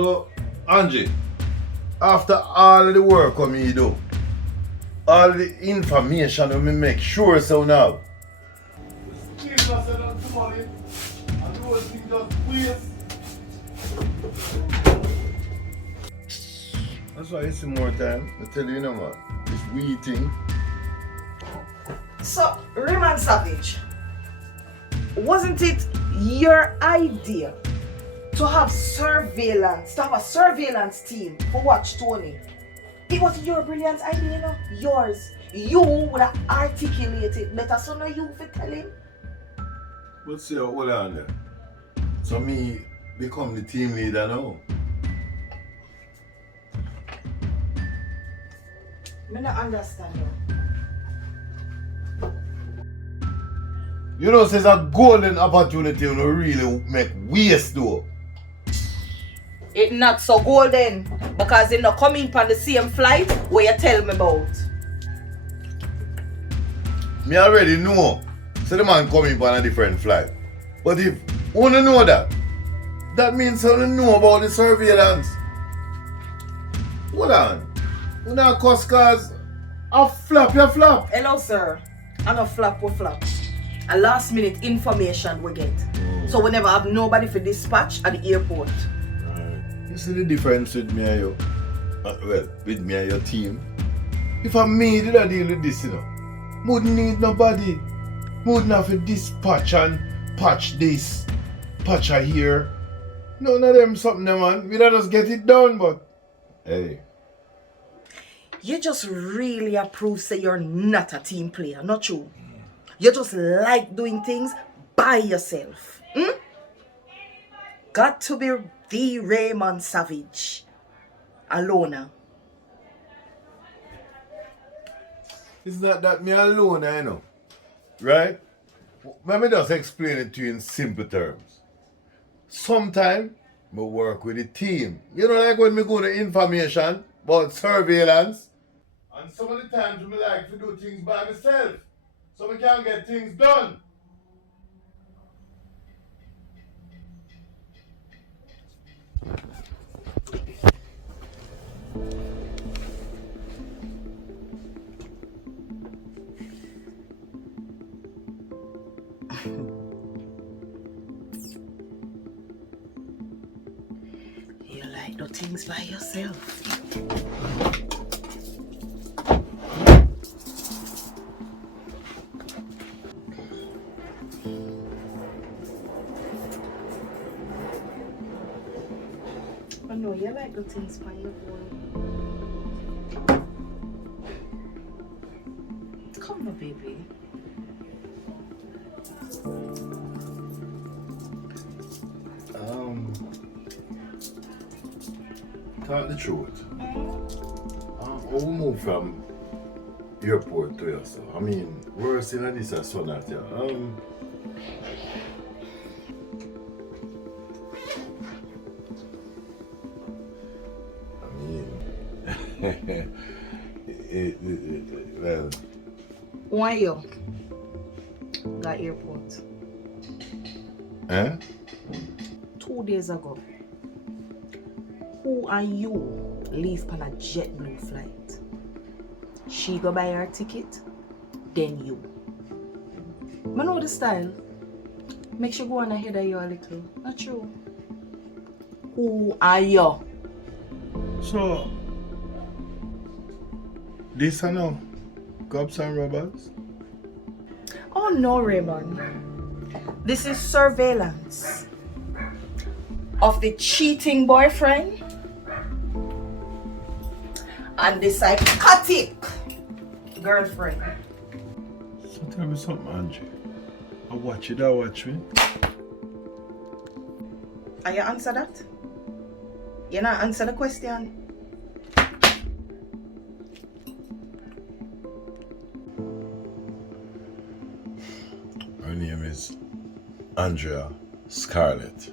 So, Angie, after all of the work that me do, all the information that me make sure so now. That's why it's more time. I tell you, man, this wee thing. So, Raymond Savage, wasn't it your idea to have a surveillance team for watch Tony? It was your brilliant idea, you know? Yours. You would have articulated better, so now you for tell him. But see, hold on there. So me become the team leader now. I don't understand you. You know, it's a golden opportunity to really make waste though. It not so golden because they not coming on the same flight where you tell me about. Me already know. So the man coming on a different flight. But if you want to know that, that means you know about the surveillance. Hold on. You know, cause a flap, you flap. Hello, sir. I'm not flap or flap. A last minute information we get. So we never have nobody for dispatch at the airport. You see the difference with me and you? Well, with me and your team. If I me did I deal with this, you know, wouldn't need nobody. Wouldn't have to dispatch and patch this, patch a here. None of them something, man. We don't just get it done, but hey. You just really approve say you're not a team player, not true? You just like doing things by yourself. Got to be the Raymond Savage. Alone. It's not that me alone, I know. Right? Let me just explain it to you in simple terms. Sometimes I work with a team. You know, like when me go to information about surveillance. And some of the times I like to do things by myself. So we can get things done. You like do things by yourself. Oh no, you like do things by your own. Come on, baby. Tell the truth. How we move from airport to here, so I mean, we're seeing this as soon as here. Well. Why you got airport? 2 days ago. Who and you leave on a JetBlue flight? She go buy her ticket, then you. I know the style. Make sure go on ahead of you a little. Not true. Who are you? So, this I know, cops and robbers? Oh no, Raymond. This is surveillance of the cheating boyfriend and the psychotic girlfriend. So tell me something, Angie. I watch it, I watch me. Are you answer that? You not answer the question. Her name is Andrea Scarlett.